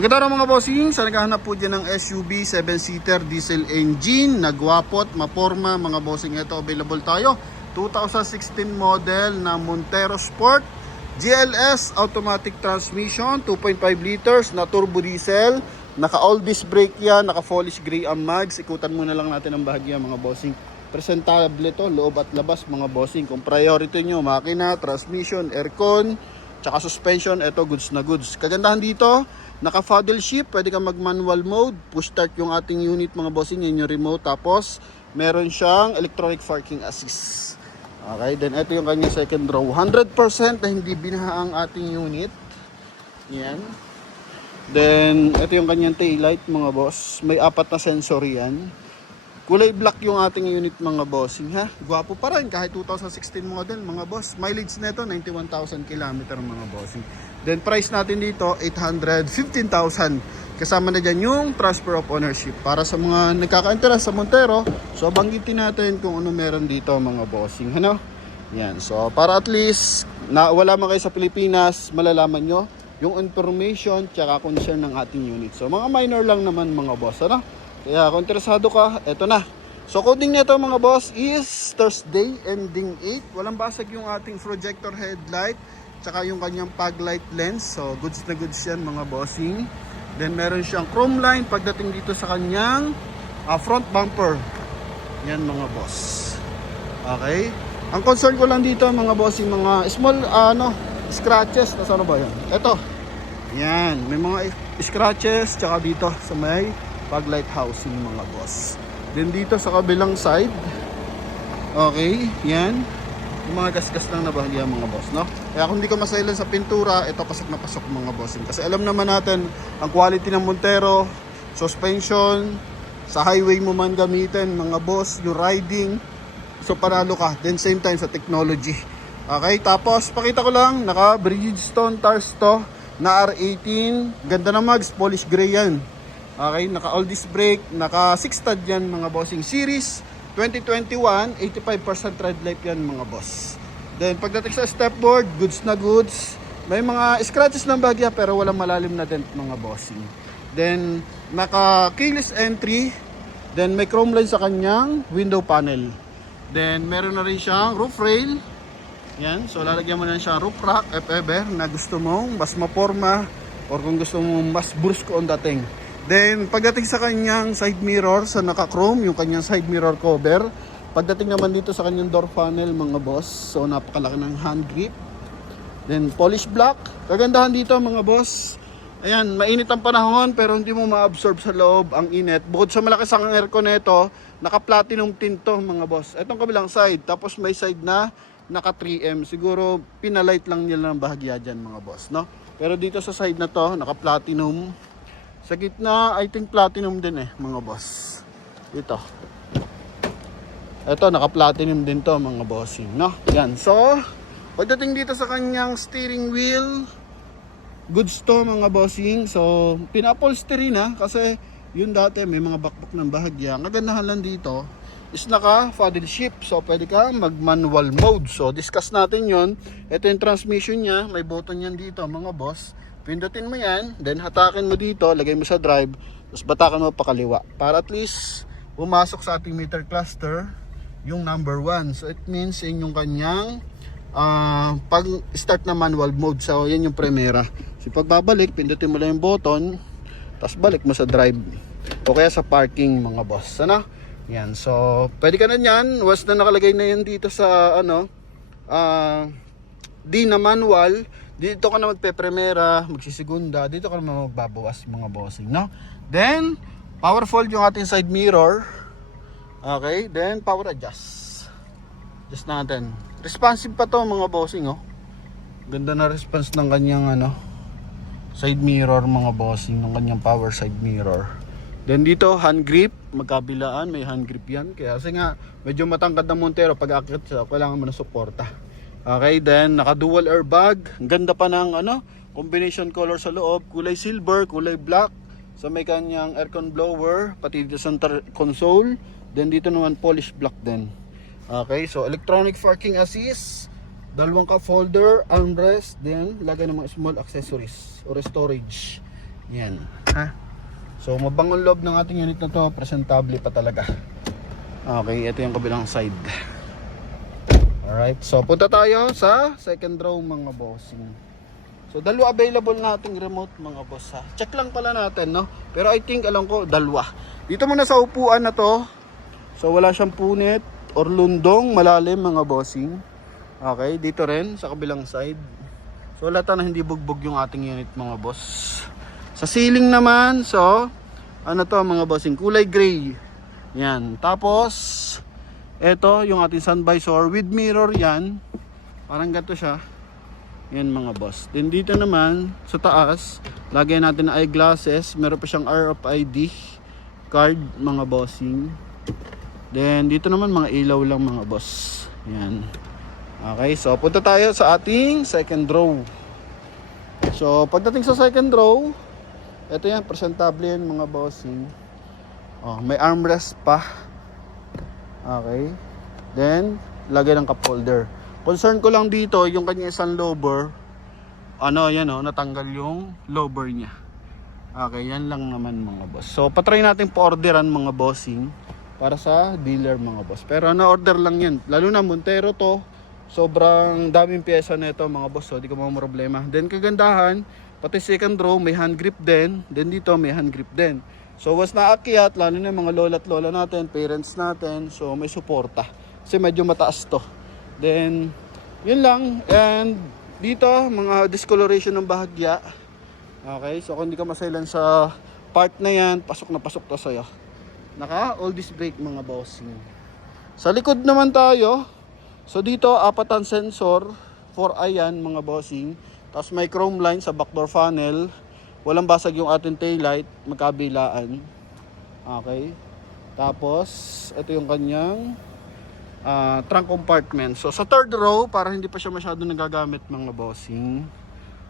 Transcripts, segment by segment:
Maganda rin mga bossing, sa naghahanap po dyan ng SUV 7-seater diesel engine, nagwapot, maporma mga bossing. Ito available tayo, 2016 model na Montero Sport GLS automatic transmission, 2.5 liters na turbo diesel, naka all disc brake yan, naka polish gray ang mags. Ikutan muna lang natin ang bahagya mga bossing. Presentable to, loob at labas mga bossing. Kung priority nyo, makina, transmission, aircon, tsaka suspension, ito goods na goods. Kagandahan dito, naka paddle shift, pwede kang mag manual mode, push start yung ating unit mga bossing, yun yung remote. Tapos meron siyang electronic parking assist. Okay, then ito yung kanya second row, 100% na hindi binaha ang ating unit. Yan. Then ito yung kanyang tail light mga boss, may 4 na sensor yan. Kulay black yung ating unit mga bossing ha. Gwapo pa rin kahit 2016 model mga boss. Mileage nito 91,000 km mga bossing. Then price natin dito 815,000. Kasama na dyan yung transfer of ownership. Para sa mga nagkaka-interest sa Montero, so banggitin natin kung ano meron dito mga bossing. Ano? Yan. So para at least na wala man kayo sa Pilipinas, malalaman nyo yung information tsaka concern ng ating unit. So mga minor lang naman mga boss. Ano? Kaya kung interesado ka, eto na. So coding nito mga boss is Thursday ending 8. Walang basag yung ating projector headlight tsaka yung kanyang fog light lens. So goods na goods yan mga bossing. Then meron siyang chrome line pagdating dito sa kanyang front bumper. Yan mga boss. Okay. Ang concern ko lang dito mga bossing, mga small scratches. Nasaan ba yan? Ito. Yan. May mga scratches tsaka dito sa may fog light housing mga boss. Then dito sa kabilang side, okay, yan, yung mga gasgas lang na bahagya mga boss, no? Kaya kung hindi ka masailan sa pintura, ito pasok na pasok mga bossing. Kasi alam naman natin, ang quality ng Montero, suspension, sa highway mo man gamitin mga boss, yung riding, so panalo ka. Then same time sa technology. Okay, tapos pakita ko lang, naka Bridgestone tires to, na R18, ganda na mags, polish gray yan. Okay, naka all disc brake, naka 6 stud yan mga bossing. Series 2021, 85% tread life yan mga boss. Then pagdating sa stepboard, goods na goods. May mga scratches ng bagya pero walang malalim na dent mga bossing. Then naka keyless entry. Then may chrome line sa kanyang window panel. Then meron na rin siyang roof rail. Yan, so lalagyan mo na siyang roof rack if ever na gusto mong mas maporma or kung gusto mong mas brusko on dating. Then pagdating sa kanyang side mirror sa naka-chrome, yung kanyang side mirror cover. Pagdating naman dito sa kanyang door panel mga boss, so napakalaki ng hand grip. Then polish black. Kagandahan dito mga boss, ayan, mainit ang panahon pero hindi mo ma-absorb sa loob ang init. Bukod sa malakas ang aircon nito, naka-platinum tint to mga boss. Itong kabilang side, tapos may side na naka 3M. Siguro pinalight lang nila ng bahagya dyan mga boss, no? Pero dito sa side na to, naka-platinum. Sa gitna, I think platinum din mga boss. Ito. Ito, naka-platinum din to mga bossing, no? Yan. So, pagdating dito sa kanyang steering wheel, goods to mga bossing. So, pina-upholstery na kasi yun dati may mga bakbak ng bahagya. Ang kagandahan lang dito is naka-paddle shift. So, pwede ka mag-manual mode. So, discuss natin yun. Ito yung transmission niya. May button yan dito mga boss. Pindutin mo yan, then hatakin mo dito, lagay mo sa drive, tapos batakan mo pakaliwa. Para at least pumasok sa ating meter cluster yung number 1. So it means yun yung kanyang pag-start na manual mode. So yan yung primera. So pagbabalik, pindutin mo lang yung button, tapos balik mo sa drive. O kaya sa parking mga boss. Ano? Yan. So pwede ka na yan, once na nakalagay na yan dito sa D na manual, dito ka na magpe-primera, magsisigunda, dito ka na magbabawas mga bossing, no? Then, powerful yung ating side mirror. Okay, then power adjust. Adjust natin. Responsive pa to mga bossing, oh. Ganda na response ng kanyang side mirror mga bossing, ng kanyang power side mirror. Then dito, hand grip, magkabilaan, may hand grip yan. Kaya kasi nga, medyo matangkad ng Montero, pag akit siya, kailangan mo na suporta. Okay, then naka dual airbag. Ang ganda pa ng combination color sa loob, kulay silver, kulay black. So may kanyang aircon blower, pati dito center console. Then dito naman polish black din. Okay, so electronic parking assist, dalawang cup holder, armrest, then lagay ng mga small accessories or storage. Yan. Ha? So mabangong loob ng ating unit na to. Presentable pa talaga. Okay, ito yung kabilang side. Alright, so punta tayo sa second row mga bossing. So dalawa available nating remote mga boss ha. Check lang pala natin no. Pero I think alam ko dalawa. Dito muna sa upuan na to. So wala siyang punit or lundong malalim mga bossing. Okay, dito rin sa kabilang side. So wala na hindi bugbog yung ating unit mga boss. Sa ceiling naman, so ano to mga bossing, kulay gray. Yan. Tapos ito yung ating sun visor with mirror yan. Parang ganito siya. Yan mga boss. Then dito naman sa taas, lagyan natin ng eyeglasses. Meron pa siyang RFID card mga bossing. Then dito naman mga ilaw lang mga boss. Yan. Okay, so punta tayo sa ating second row. So pagdating sa second row, ito yan, presentable yan mga bossing. Oh, may armrest pa. Okay. Then lagay ng cup holder. Concern ko lang dito yung kanya isang lower. Ano yan oh, natanggal yung lower niya. Okay, yan lang naman mga boss. So patry natin pa-orderan mga bossing para sa dealer mga boss. Pero na-order lang yan. Lalo na Montero to. Sobrang daming pyesa nito mga boss. So di ko mga problema. Then kagandahan, pati second row may hand grip din. Then dito may hand grip din. So was naakyat, lalo na yung mga lola at lola natin, parents natin, so may suporta. Kasi medyo mataas to. Then, yun lang. And dito, mga discoloration ng bahagya. Okay, so kung hindi ka masailan sa part na yan, pasok na pasok to sa'yo. Naka all disc brake mga bossing. Sa likod naman tayo. So dito, apatan sensor, 4i yan mga bossing. Tapos may chrome line sa backdoor funnel. Walang basag yung ating taillight, magkabilaan. Okay. Tapos, ito yung kanyang trunk compartment. So, sa third row, para hindi pa siya masyado nagagamit mga bossing.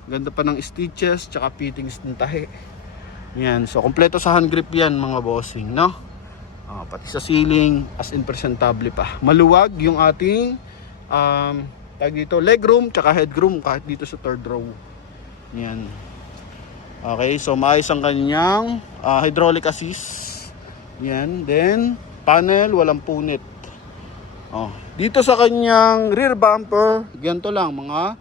Ganda pa ng stitches, tsaka fittings ng tahi. Yan. So, kompleto sa hand grip yan mga bossing, no? Pati sa ceiling, as in presentable pa. Maluwag yung ating tag dito, legroom, tsaka headroom, kahit dito sa third row. Yan. Okay, so maayos ang kanyang hydraulic assist. Yan, then panel, walang punit. Dito sa kanyang rear bumper, ganito lang, mga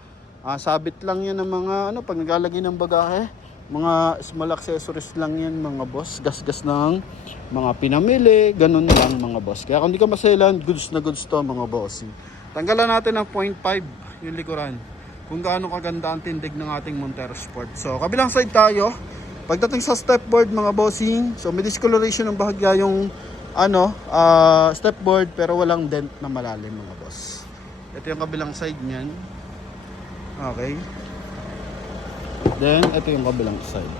sabit lang yan ng mga pag naglalagay ng bagahe, mga small accessories lang yan mga boss, gas-gas ng mga pinamili, ganun lang mga boss. Kaya kung di ka maselan, goods na goods to mga boss. Tanggalan natin ng 0.5 yung likuran. Kung gaano kaganda ang tindig ng ating Montero Sport. So, kabilang side tayo. Pagdating sa stepboard mga bossing, so may discoloration ng bahagya yung stepboard pero walang dent na malalim mga boss. Ito yung kabilang side niyan. Okay. Then, ito yung kabilang side.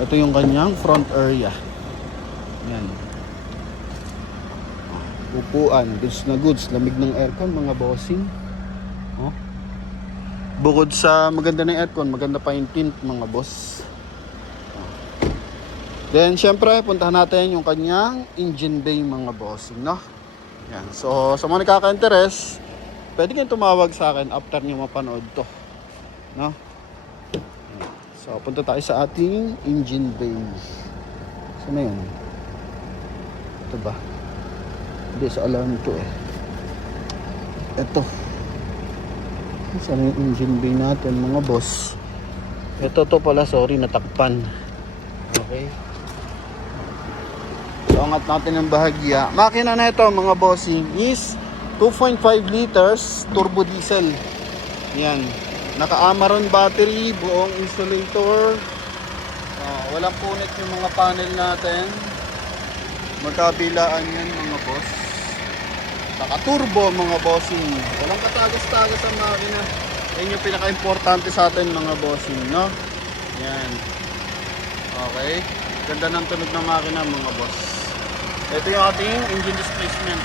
Ito yung kanyang front area. Yan. Upuan, goods na goods, lamig ng aircon mga bossing. Bukod sa maganda na aircon, maganda pa yung tint mga boss. Then syempre puntahan natin yung kanyang engine bay mga bossing, no? Yan. So sa mga nakaka-interest, pwede kayong tumawag sa akin after niyo mapanood to, no? So punta tayo sa ating engine bay. Saan na yun? Ito ba? Hindi sa alam ito eh. Ito. Saan yung engine bay natin mga boss? Ito to pala, sorry, natakpan. Okay. So angat natin ang bahagya. Makina na ito mga bossing is 2.5 liters turbo diesel. Yan. Naka-Amaron battery, buong insulator. Walang punit yung mga panel natin. Magkabilaan yan mga boss. Naka-turbo mga bossing. Walang katagas-tagas ang makina. Yan yung pinaka-importante sa atin mga bossing, no? Yan. Okay. Ganda ng tunog ng makina mga boss. Ito yung ating engine displacement.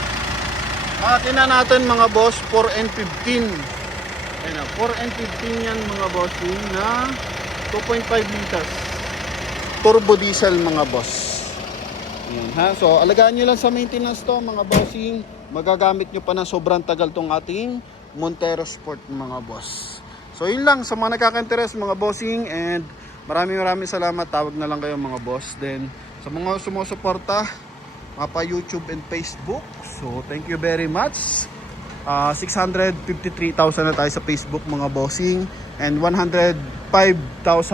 Makina natin mga boss, 4N15. Ayan, 4N15 yan mga bossing na 2.5 liters. Turbo diesel mga boss. Ayan, ha? So, alagaan nyo lang sa maintenance to mga bossing. Magagamit nyo pa na sobrang tagal tong ating Montero Sport mga boss. So yun lang, sa mga nakaka-interest mga bossing, and maraming salamat. Tawag na lang kayo mga boss. Then sa mga sumusuporta, mga pa YouTube and Facebook, so thank you very much. 653,000 na tayo sa Facebook mga bossing, and 105,000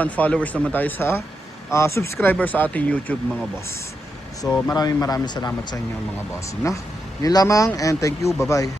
followers naman tayo sa subscribers sa ating YouTube mga boss. So maraming salamat sa inyo mga bossing, no? Yun lamang, and thank you, bye bye.